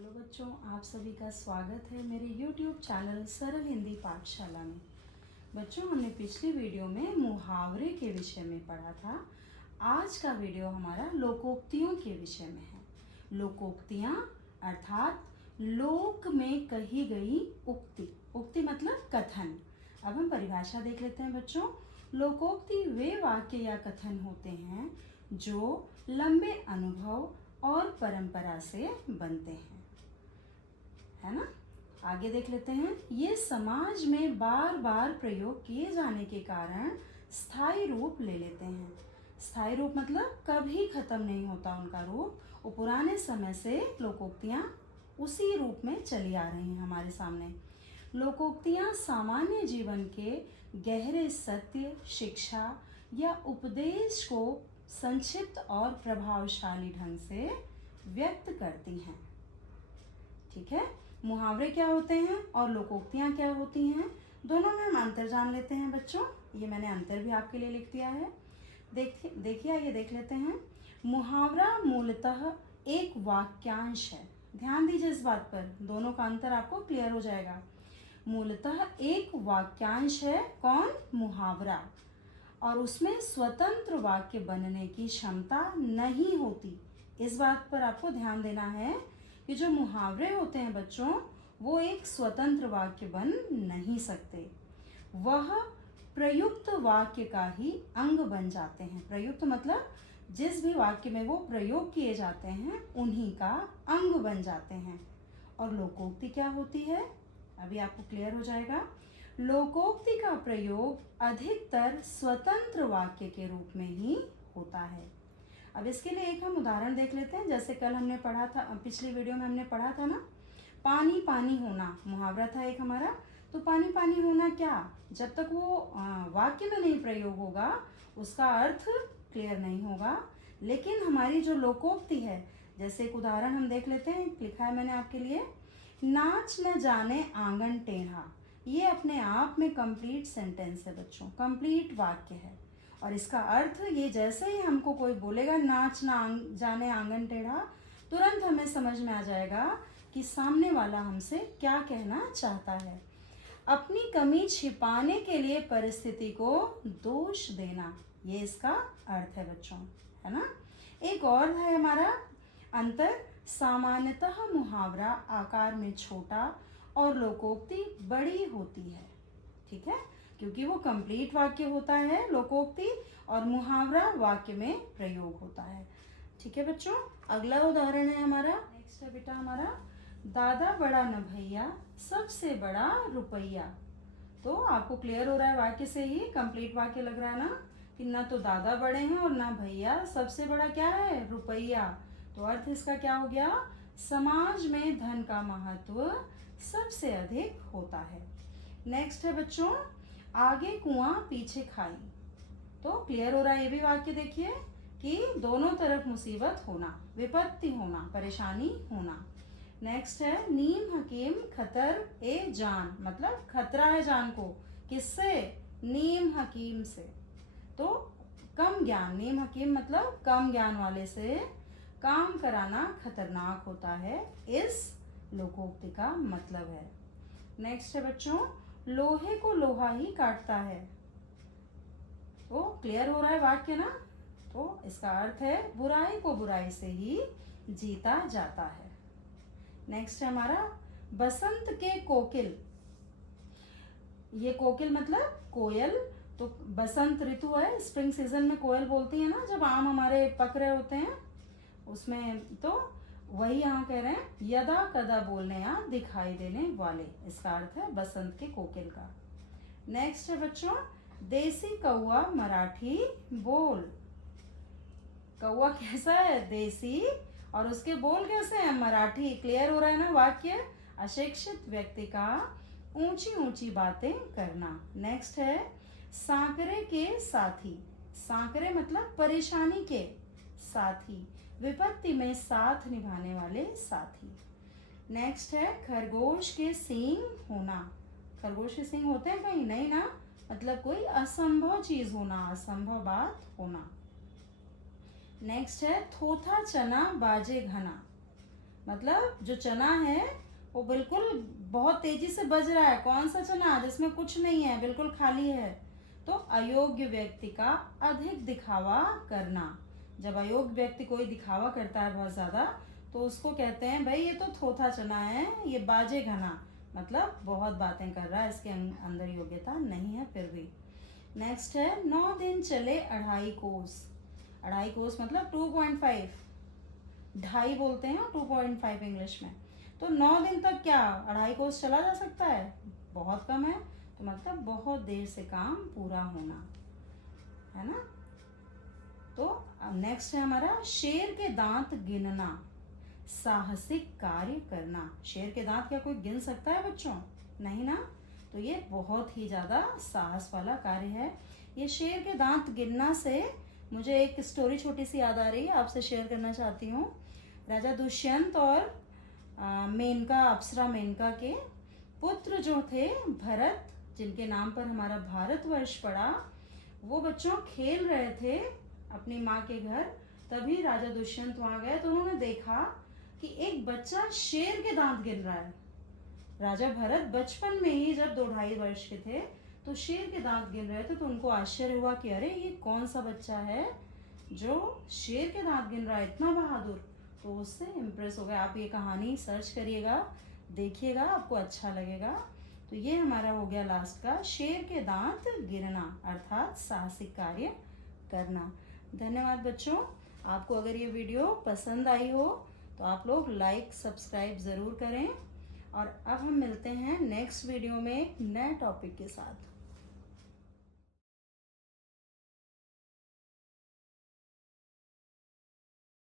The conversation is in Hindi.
हेलो बच्चों, आप सभी का स्वागत है मेरे YouTube चैनल सरल हिंदी पाठशाला में। बच्चों, हमने पिछली वीडियो में मुहावरे के विषय में पढ़ा था। आज का वीडियो हमारा लोकोक्तियों के विषय में है। लोकोक्तियाँ अर्थात लोक में कही गई उक्ति। उक्ति मतलब कथन। अब हम परिभाषा देख लेते हैं बच्चों। लोकोक्ति वे वाक्य या कथन होते हैं जो लंबे अनुभव और परंपरा से बनते हैं, है ना। आगे देख लेते हैं। ये समाज में बार बार प्रयोग किए जाने के कारण स्थायी रूप ले लेते हैं। स्थायी रूप मतलब कभी खत्म नहीं होता उनका रूप। वो पुराने समय से लोकोक्तियाँ उसी रूप में चली आ रही हैं हमारे सामने। लोकोक्तियाँ सामान्य जीवन के गहरे सत्य, शिक्षा या उपदेश को संक्षिप्त और प्रभावशाली ढंग से व्यक्त करती हैं। ठीक है। मुहावरे क्या होते हैं और लोकोक्तियाँ क्या होती हैं, दोनों में हम अंतर जान लेते हैं बच्चों। ये मैंने अंतर भी आपके लिए लिख दिया है। देखिए ये देख लेते हैं। मुहावरा मूलतः एक वाक्यांश है। ध्यान दीजिए इस बात पर, दोनों का अंतर आपको क्लियर हो जाएगा। मूलतः एक वाक्यांश है कौन? मुहावरा। और उसमें स्वतंत्र वाक्य बनने की क्षमता नहीं होती। इस बात पर आपको ध्यान देना है कि जो मुहावरे होते हैं बच्चों, वो एक स्वतंत्र वाक्य बन नहीं सकते। वह प्रयुक्त वाक्य का ही अंग बन जाते हैं। प्रयुक्त मतलब जिस भी वाक्य में वो प्रयोग किए जाते हैं उन्हीं का अंग बन जाते हैं। और लोकोक्ति क्या होती है, अभी आपको क्लियर हो जाएगा। लोकोक्ति का प्रयोग अधिकतर स्वतंत्र वाक्य के रूप में ही होता है। अब इसके लिए एक हम उदाहरण देख लेते हैं। जैसे कल हमने पढ़ा था, पिछली वीडियो में हमने पढ़ा था ना, पानी पानी होना मुहावरा था एक हमारा। तो पानी पानी होना क्या, जब तक वो वाक्य में नहीं प्रयोग होगा उसका अर्थ क्लियर नहीं होगा। लेकिन हमारी जो लोकोक्ति है, जैसे एक उदाहरण हम देख लेते हैं, लिखा है मैंने आपके लिए। नाच न जाने आंगन टेढ़ा, ये अपने आप में कंप्लीट सेंटेंस है बच्चों, कंप्लीट वाक्य है। और इसका अर्थ ये, जैसे ही हमको कोई बोलेगा नाच ना जाने आंगन टेढ़ा, तुरंत हमें समझ में आ जाएगा कि सामने वाला हमसे क्या कहना चाहता है। अपनी कमी छिपाने के लिए परिस्थिति को दोष देना, ये इसका अर्थ है बच्चों, है ना। एक और है हमारा अंतर। सामान्यतः मुहावरा आकार में छोटा और लोकोक्ति बड़ी होती है। ठीक है, क्योंकि वो कंप्लीट वाक्य होता है लोकोक्ति, और मुहावरा वाक्य में प्रयोग होता है। ठीक है बच्चों, अगला उदाहरण है हमारा। नेक्स्ट है बेटा हमारा, दादा बड़ा न भैया, सबसे बड़ा रुपया। तो आपको क्लियर हो रहा है वाक्य से ही, कंप्लीट वाक्य लग रहा है ना, कि ना तो दादा बड़े हैं और ना भैया, सबसे बड़ा क्या है? रुपया। तो अर्थ इसका क्या हो गया? समाज में धन का महत्व सबसे अधिक होता है। नेक्स्ट है बच्चों, आगे कुआं पीछे खाई। तो क्लियर हो रहा है ये भी वाक्य, देखिए कि दोनों तरफ मुसीबत होना, विपत्ति होना, परेशानी होना। नेक्स्ट है, नीम हकीम खतर ए जान, मतलब खतरा है जान को। किससे? नीम हकीम से। तो कम ज्ञान, नीम हकीम मतलब कम ज्ञान वाले से काम कराना खतरनाक होता है, इस लोकोक्ति का मतलब है। नेक्स्ट है बच्चों, लोहे को लोहा ही काटता है। तो क्लियर हो रहा है वाक्य ना। तो इसका अर्थ है बुराई को बुराई से ही जीता जाता है। नेक्स्ट है हमारा, बसंत के कोकिल। ये कोकिल मतलब कोयल। तो बसंत ऋतु है, स्प्रिंग सीजन में कोयल बोलती है ना, जब आम हमारे पक रहे होते हैं उसमें। तो वही यहाँ कह रहे हैं, यदा कदा बोलने या दिखाई देने वाले, इसका अर्थ है बसंत के कोकिल का। नेक्स्ट है बच्चों, देसी कौआ मराठी बोल। कौआ कैसा है? देसी, और उसके बोल कैसे हैं? मराठी। क्लियर हो रहा है ना वाक्य, अशिक्षित व्यक्ति का ऊंची ऊंची बातें करना। नेक्स्ट है, सांकरे के साथी। सांकरे मतलब परेशानी के, साथी विपत्ति में साथ निभाने वाले साथी। नेक्स्ट है, खरगोश के सींग होना। खरगोश के सींग होते हैं कहीं? नहीं ना, मतलब कोई असंभव चीज होना, असंभव बात होना। नेक्स्ट है, थोथा चना बाजे घना, मतलब जो चना है वो बिल्कुल बहुत तेजी से बज रहा है। कौन सा चना? जिसमें कुछ नहीं है, बिल्कुल खाली है। तो अयोग्य व्यक्ति का अधिक दिखावा करना। जब अयोग्य व्यक्ति कोई दिखावा करता है बहुत ज्यादा, तो उसको कहते हैं भाई ये तो थोथा चना है, ये बाजे घना, मतलब बहुत बातें कर रहा है, इसके अंदर योग्यता नहीं है फिर भी। नेक्स्ट है 9 दिन चले 2.5 कोस। 2.5 कोस मतलब 2.5, ढाई बोलते हैं 2.5 इंग्लिश में। तो 9 दिन तक क्या 2.5 कोस चला जा सकता है? बहुत कम है। तो मतलब बहुत देर से काम पूरा होना, है ना। तो नेक्स्ट है हमारा शेर के दांत गिनना, साहसिक कार्य करना। शेर के दांत क्या कोई गिन सकता है बच्चों? नहीं ना। तो ये बहुत ही ज्यादा साहस वाला कार्य है। ये शेर के दांत गिनना से मुझे एक स्टोरी छोटी सी याद आ रही है, आपसे शेयर करना चाहती हूँ। राजा दुष्यंत और मेनका, अप्सरा मेनका के पुत्र जो थे भरत, जिनके नाम पर हमारा भारतवर्ष पड़ा, वो बच्चों खेल रहे थे अपनी माँ के घर। तभी राजा दुष्यंत वहां गए तो उन्होंने देखा कि एक बच्चा शेर के दांत गिन रहा है। राजा भरत बचपन में ही जब 2-2.5 वर्ष के थे तो शेर के दांत गिन रहे थे। तो उनको आश्चर्य हुआ कि अरे ये कौन सा बच्चा है जो शेर के दांत गिन रहा है, इतना बहादुर। तो उससे इम्प्रेस हो गए। आप ये कहानी सर्च करिएगा, देखिएगा, आपको अच्छा लगेगा। तो ये हमारा हो गया लास्ट का, शेर के दांत गिनना अर्थात साहसिक कार्य करना। धन्यवाद बच्चों। आपको अगर ये वीडियो पसंद आई हो तो आप लोग लाइक सब्सक्राइब ज़रूर करें। और अब हम मिलते हैं नेक्स्ट वीडियो में एक नए टॉपिक के साथ।